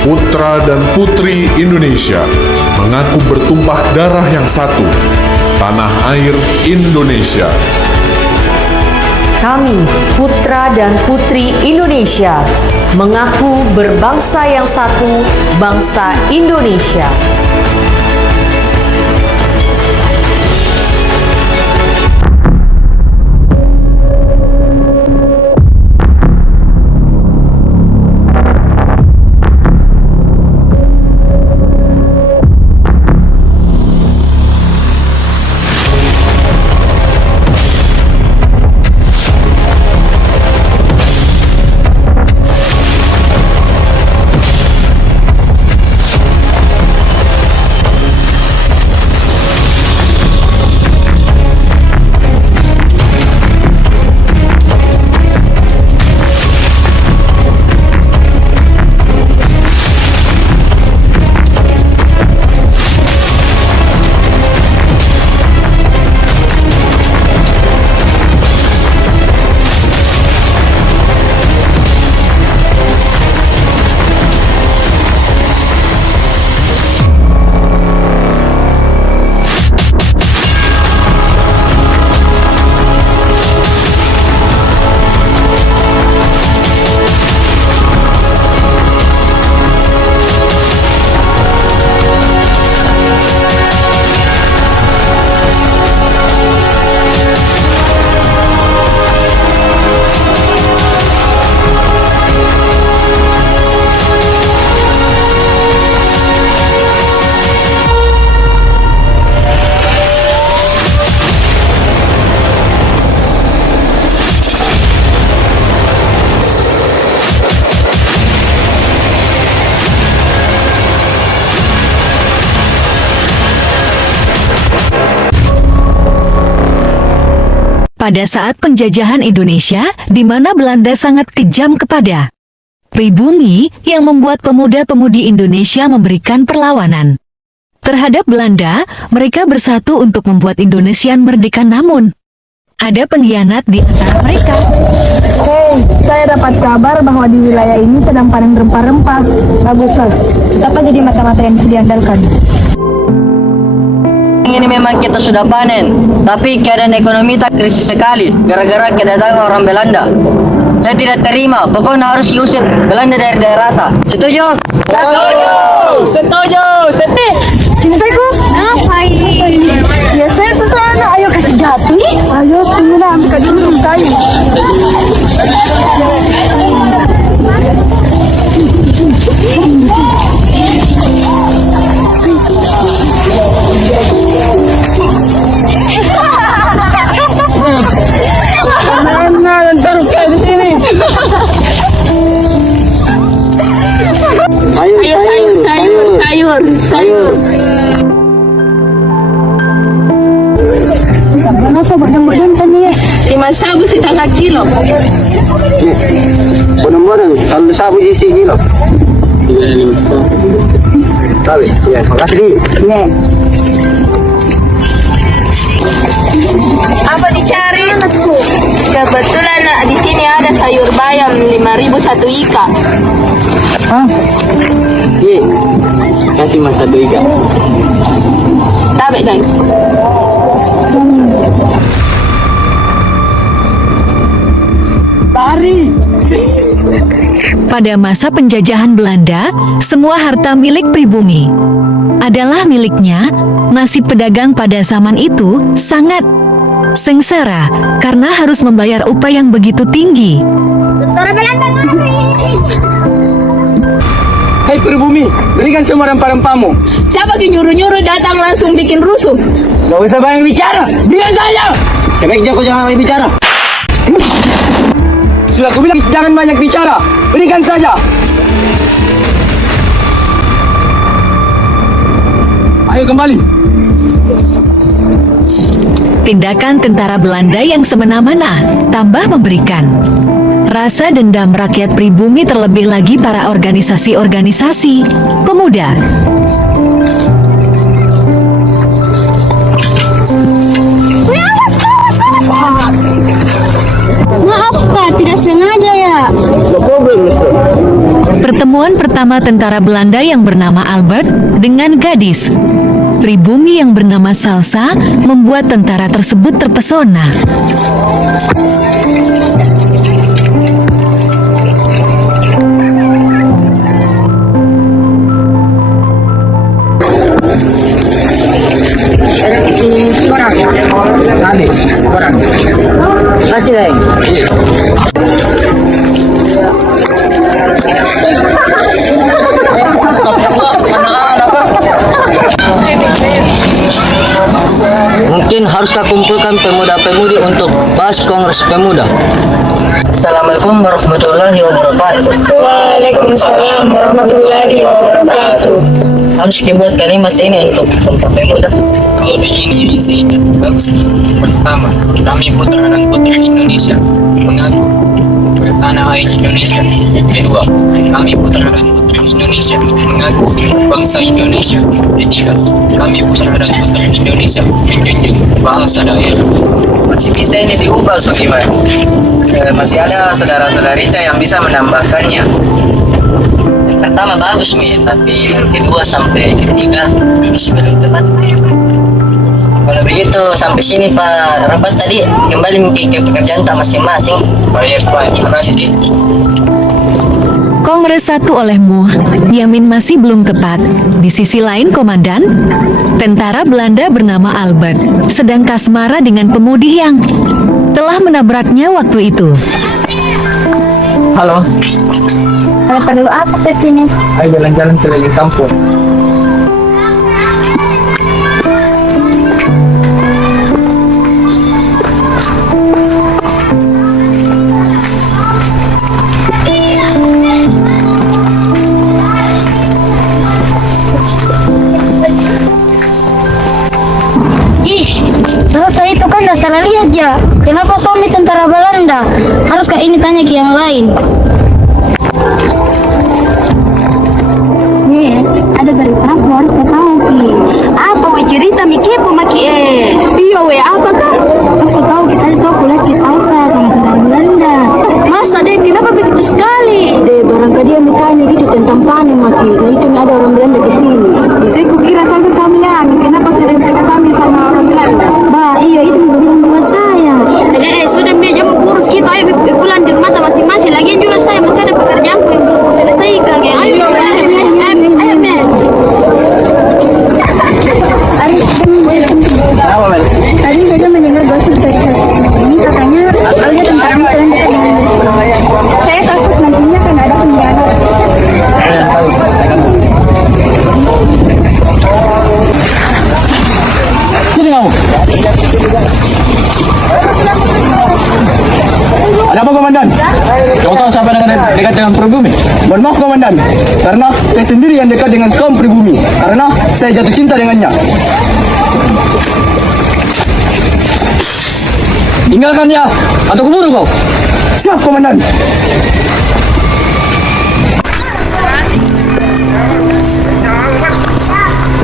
putra dan putri Indonesia mengaku bertumpah darah yang satu, tanah air Indonesia. Kami, putra dan putri Indonesia, mengaku berbangsa yang satu, bangsa Indonesia. Pada saat penjajahan Indonesia, di mana Belanda sangat kejam kepada pribumi yang membuat pemuda-pemudi Indonesia memberikan perlawanan terhadap Belanda, mereka bersatu untuk membuat Indonesia merdeka, namun ada pengkhianat di antara mereka. Hei, saya dapat kabar bahwa di wilayah ini sedang panen rempah-rempah. Baguslah, apa jadi mata-mata yang bisa diandalkan? Ini memang kita sudah panen, tapi keadaan ekonomi tak krisis sekali gara-gara kedatangan orang Belanda. Saya tidak terima, pokoknya harus diusir Belanda dari daerah ta. Setuju? Setuju! Setuju! Setuju! Cintaiku, ngapain? Ya saya ke sana, ayo kasih jati. Ayo, tunggulah, ambil dulu kayu. Sayur. Berapa badang-badang tadi ya? 5.000 setengah kilo. Bodong-bodong, kalau sabu isi kilo. Tahu? Ya, makasih. Ya. Apa dicari? Kebetulan di sini ada sayur bayam 5.000 satu ika. Hah? Iya. Kasih mas satu ikan. Tabe guys. Lari. Pada masa penjajahan Belanda, semua harta milik pribumi adalah miliknya. Nasib pedagang pada zaman itu sangat sengsara karena harus membayar upah yang begitu tinggi. Hei pribumi, berikan semua rempah-rempahmu. Siapa yang nyuruh-nyuruh datang langsung bikin rusuh? Gak usah banyak bicara, bilang saja. Sebaiknya kau jangan banyak bicara. Sudah aku bilang jangan banyak bicara, berikan saja. Ayo kembali. Tindakan tentara Belanda yang semena-mena tambah memberikan rasa dendam rakyat pribumi, terlebih lagi para organisasi-organisasi pemuda. Maaf Pak, tidak sengaja ya. Pertemuan Pertemuan pertama tentara Belanda yang bernama Albert dengan gadis pribumi yang bernama Salsa membuat tentara tersebut terpesona. Kasih Daeng. Mungkin harus kau kumpulkan pemuda-pemudi untuk bahas kongres pemuda. Assalamualaikum warahmatullahi wabarakatuh. Waalaikumsalam warahmatullahi wabarakatuh. Harus dibuat kalimat ini untuk sumpah pemuda. Kalau begini isinya bagus. Pertama, kami putra dan putri Indonesia mengaku bertanah air Indonesia. Kedua, kami putra dan putri Indonesia mengaku bangsa Indonesia. Ketiga, kami putra dan putri Indonesia menjunjung bahasa daerah. Masih bisa ini diubah so gimana? Masih ada saudara-saudarita yang bisa menambahkannya. Pertama bagus Mi, tapi yang kedua sampai ketiga masih belum tepat. Kalau begitu sampai sini Pak Rapat tadi kembali mungkin ke pekerjaan tak masing-masing. Baik Pak, terima kasih Dik. Kongres 1 olehmu, Yamin masih belum tepat. Di sisi lain komandan, tentara Belanda bernama Albert sedang kasmara dengan pemudi yang telah menabraknya waktu itu. Halo, Ada perlu apa ke sini? ayo jalan-jalan keliling kampung. Ih, Salsa itu kan dah salah lihat ya. Kenapa suami tentara Belanda? Haruskah ini tanya ke yang lain? Ada berita aku harus tahu Ki. Apa we cerita mi kepo maki Iya we apa kah? Harus tahu kita ada tahu kuliah ke Salsa sama tentara Belanda. Masa deh kenapa begitu sekali? Deh barangkali dia mikanya gitu tentang panen maki. Nah itu ada orang Belanda di sini. Saya kukira Salsa sama Yamin. Kenapa saya sama orang Belanda? Bah iya itu belum saya. Sudah meja kurus kita ayo pulang di rumah masing-masing. Lagian juga saya masih ada pekerjaanku yang belum selesaikan. Ayo tadi saya mendengar gosip dari ini katanya ada tentara sedang dekat dengan saya takut nantinya kan ada pengkhianat. Sini kamu. Ada apa komandan? Kau tahu siapa yang dekat dengan pribumi? Mohon maaf komandan, karena saya sendiri yang dekat dengan kaum pribumi, karena saya jatuh cinta dengannya. Tinggalkan dia, atau kuburu kau. Siap komandan.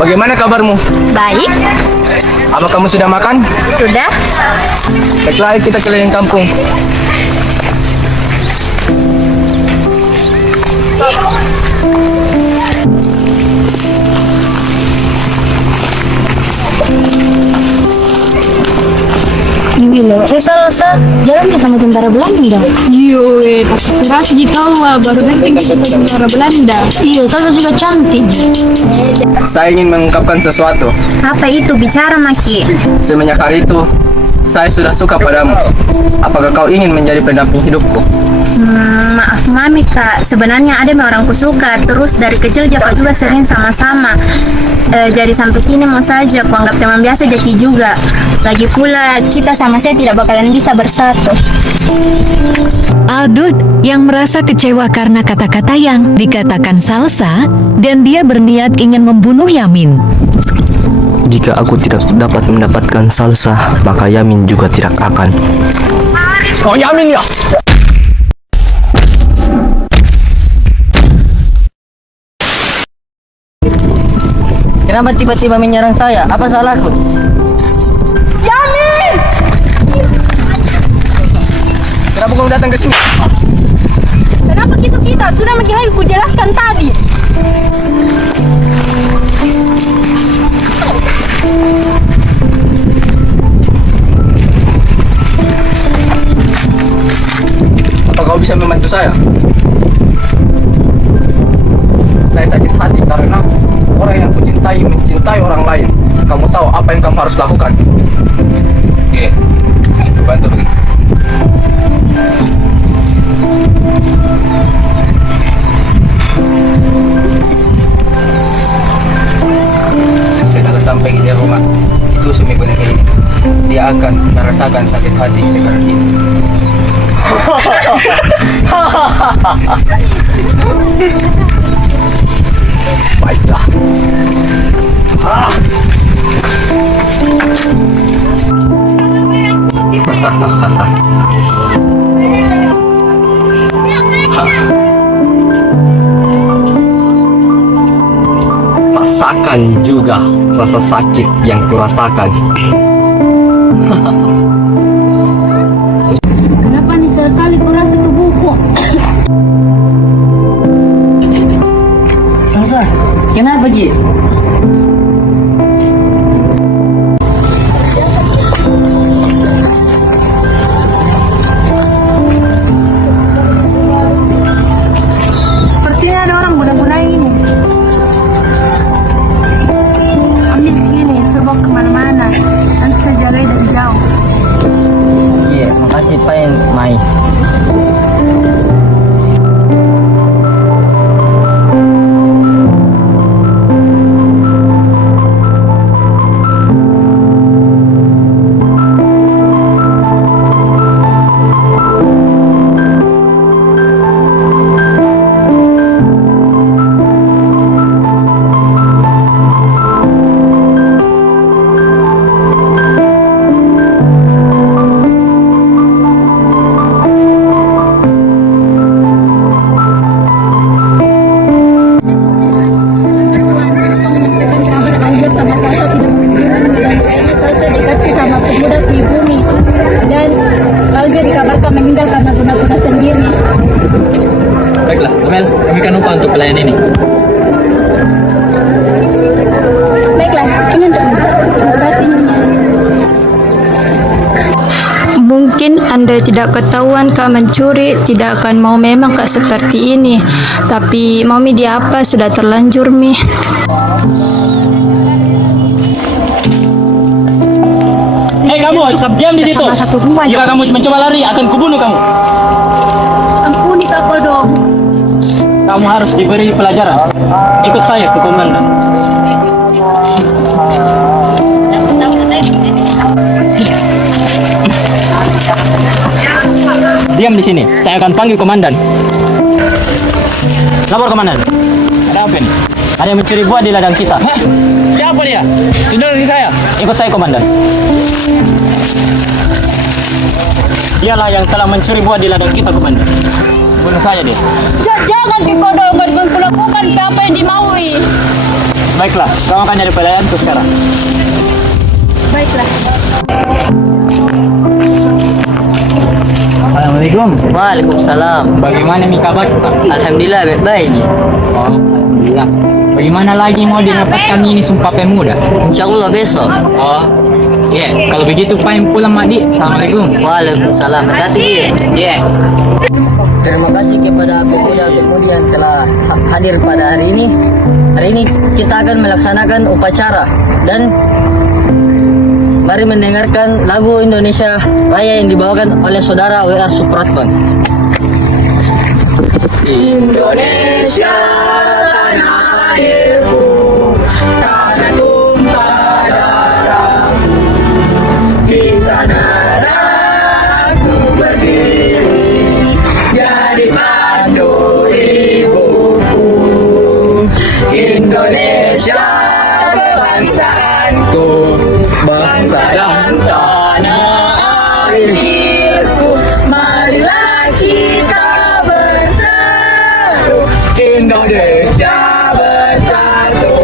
Bagaimana kabarmu? Baik, Apa kamu sudah makan? sudah. Baiklah, kita keliling kampung. Gila, Salsa jalan ke sama tentara Belanda. Iya, kasih tahu baru nanti kita tentara Belanda. Iya, Salsa juga cantik. Saya ingin mengungkapkan sesuatu. Apa itu bicara Maki? Semenjak hari itu, saya sudah suka padamu. Apakah kau ingin menjadi pendamping hidupku? Maaf Mami Kak, sebenarnya ada orang kusuka. Terus dari kecil Jaka juga sering sama-sama. Jadi sampai sini mau saja, aku anggap teman biasa Jaki juga. Lagi pula kita sama saya tidak bakalan bisa bersatu. Aldut yang merasa kecewa karena kata-kata yang dikatakan Salsa dan dia berniat ingin membunuh Yamin. Jika aku tidak dapat mendapatkan Salsa, maka Yamin juga tidak akan. Oh Yamin ya! Kenapa tiba-tiba menyerang saya? Apa salahku? Yamin! Kenapa kamu datang ke sini? Kenapa Kenapa gitu kita? Sudah makin lagi kujelaskan tadi. Apa kau bisa membantu saya? Saya sakit hati karena orang yang kucintai mencintai orang lain. Kamu tahu apa yang kamu harus lakukan? Oke, aku bantu begini. Saya akan sampai di rumah itu seminggu yang ini. Dia akan merasakan sakit hati sekarang ini. Baiklah. Rasakan juga rasa sakit yang kurasakan. Kenapa nih sekali kurasa tubuhku? Salsa, kenapa Ji? Sepertinya ada orang guna-guna ini. Ambil ini, suruh kemana-mana. Nanti saya jaga dari jauh. Iya, makasih Pak yang mais. Baiklah, Amel, kami kan upah untuk pelayan ini. Baiklah, ini untuk terima kasih. Mungkin Anda tidak ketahuan Kak mencuri, tidak akan mau memang Kak seperti ini. Tapi Mami di apa sudah terlanjur Mi. Hei kamu, tetap diam di situ. Jika kamu mencoba lari, akan kubunuh kamu. Ampuni Kak Kodok. Kamu harus diberi pelajaran. Ikut saya ke komandan. Diam di sini. Saya akan panggil komandan. Lapor komandan. Ada apa ini? Ada yang mencuri buah di ladang kita. Hah? Siapa dia? Tunduk di saya. Ikut saya komandan. Dialah yang telah mencuri buah di ladang kita komandan. Bunuh saya dia. Jangan dikodokkan melakukan apa yang dimaui. Baiklah, kamu akan jadi pelayanku sekarang. Baiklah. Assalamualaikum. Waalaikumsalam. Bagaimana nih kabar? Alhamdulillah baik-baik Ji. Oh, alhamdulillah. Bagaimana lagi mau didapatkan ini Sumpah Pemuda? Insya Allah besok. Oh, iya. Kalau begitu payung pulang Mak Di. Assalamualaikum. Waalaikumsalam. Hati-hati Ji. Iya. Terima kasih kepada pemuda-pemudi yang telah hadir pada hari ini. Hari ini kita akan melaksanakan upacara dan mari mendengarkan lagu Indonesia Raya yang dibawakan oleh saudara W.R. Supratman. Indonesia tanah airku, tanah tumpah darahku, di sana aku berdiri jadi pandu ibuku. Indonesia kebangsaanku, bangsa dan tanah airku, marilah kita bersatu, Indonesia bersatu.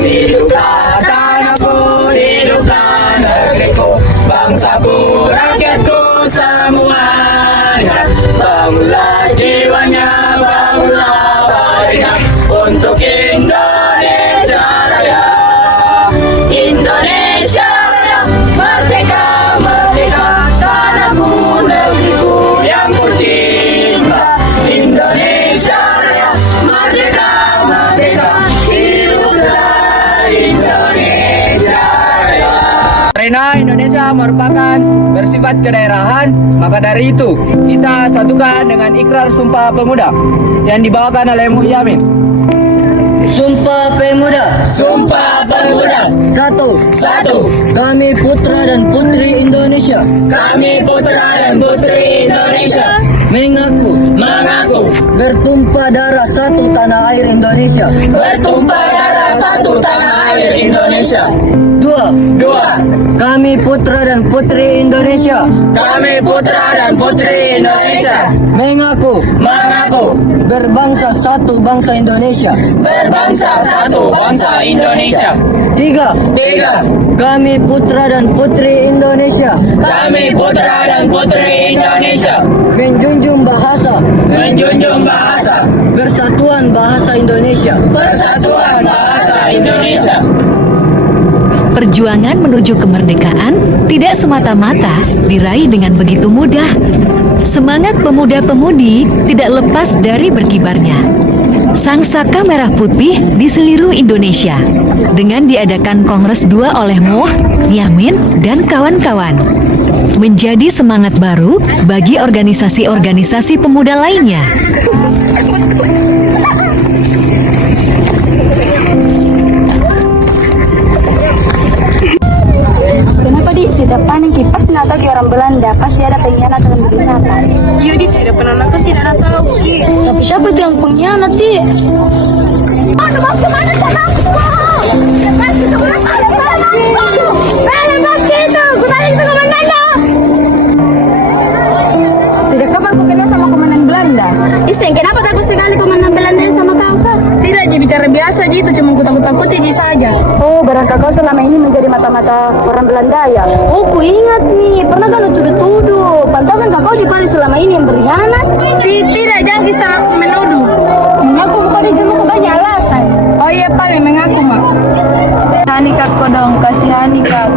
Hiduplah tanahku, hiduplah negeriku, bangsaku, rakyatku semuanya, bangunlah jiwa merupakan bersifat kedaerahan, maka dari itu kita satukan dengan ikrar Sumpah Pemuda yang dibawakan oleh Muhyamin. Sumpah Pemuda. Sumpah Pemuda. Satu. Satu. Kami putra dan putri Indonesia Kami putra dan putri Indonesia mengaku bertumpah darah satu tanah air Indonesia. bertumpah darah satu tanah air Indonesia. Dua. Kami putra dan putri Indonesia Kami putra dan putri Indonesia mengaku berbangsa satu bangsa Indonesia. berbangsa satu bangsa Indonesia. Tiga. Kami putra dan putri Indonesia Kami putra dan putri Indonesia menjunjung bahasa persatuan bahasa Indonesia. persatuan bahasa Indonesia. Perjuangan menuju kemerdekaan tidak semata-mata diraih dengan begitu mudah. Semangat pemuda-pemudi tidak lepas dari berkibarnya sangsaka merah putih di seluruh Indonesia dengan diadakan Kongres 2 oleh Moh, Yamin, dan kawan-kawan. Menjadi semangat baru bagi organisasi-organisasi pemuda lainnya. Kenapa di setiap panen kipas nggak tahu orang Belanda pasti ada pengkhianat dalam wisata. Iya di tidak pernah nonton tidak tahu Ki. Tapi siapa tuh yang pengkhianat di? Sejak kapan kau kenal sama komandan Belanda? Isen, kenapa takut sekali komandan Belanda yang sama kau kah? Tidak, dia bicara biasa gitu, cuma ku takut-takuti dia saja. Oh, barangkali kau selama ini menjadi mata-mata orang Belanda ya? Oh, ku ingat nih, pernah kan tuduh-tuduh. Pantasan kau di paling selama ini yang berkhianat? Tidak, jangan bisa menuduh. Mengaku bukan itu banyak alasan. Oh iya, paling mengaku, Mak. Hanika kodong, kasihani kak,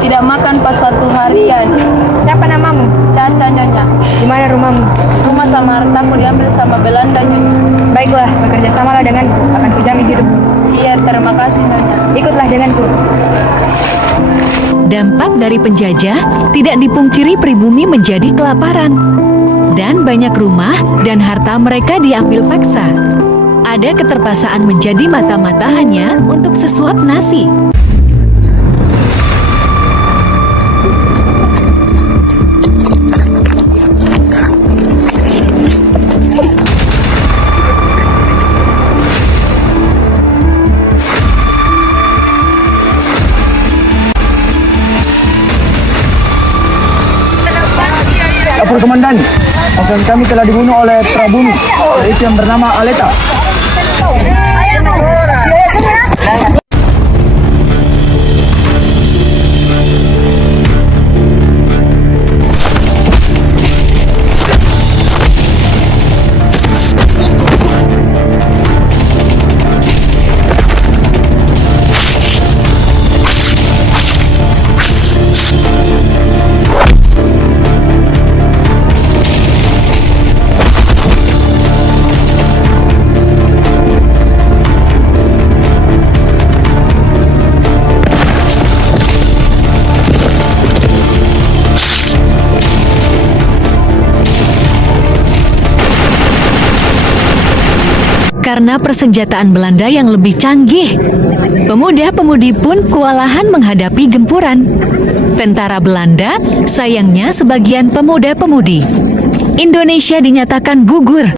tidak makan pas satu harian. Siapa namamu? Caca Nyonya. Di mana rumahmu? Rumah sama hartaku diambil sama Belanda Nyonya. Baiklah, bekerja samalah denganku, akan kujamin hidupmu. Iya, terima kasih Nyonya. Ikutlah denganku. Dampak dari penjajah tidak dipungkiri pribumi menjadi kelaparan. Dan banyak rumah dan harta mereka diambil paksa. Ada keterpaksaan menjadi mata-mata hanya untuk sesuap nasi. Lapor komandan, pasukan kami telah dibunuh oleh prabumi, yaitu yang bernama Aleta. Karena persenjataan Belanda yang lebih canggih, pemuda-pemudi pun kewalahan menghadapi gempuran. Tentara Belanda, sayangnya sebagian pemuda-pemudi. Indonesia dinyatakan gugur.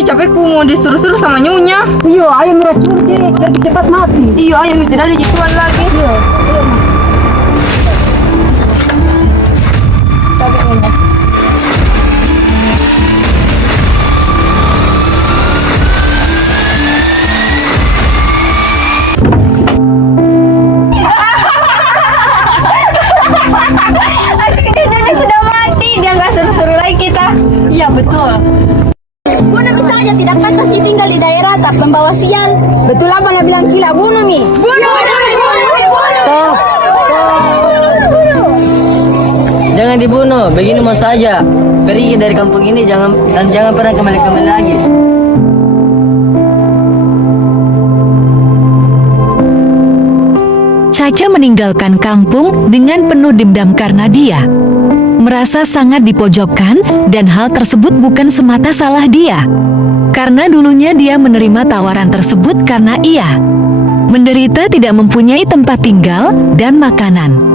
Capekku mau disuruh-suruh sama Nyonya. Iya Iyo, ayo meracun lebih cepat mati. Iyo, ayo tidak ada jituan lagi. Iyo. Akhirnya sudah mati, dia nggak seru-seru lagi kita. Iya, betul. Bunuh Mi saja, tidak pantas dia tinggal di daerah tak pembawa sial. Betul apa yang bilang gila, bunuh Mi. Bunuh. Stop. Jangan dibunuh, begini mau saja. Pergi dari kampung ini jangan pernah kembali lagi. Caca meninggalkan kampung dengan penuh dendam karena dia merasa sangat dipojokkan dan hal tersebut bukan semata salah dia. Karena dulunya dia menerima tawaran tersebut karena ia menderita tidak mempunyai tempat tinggal dan makanan.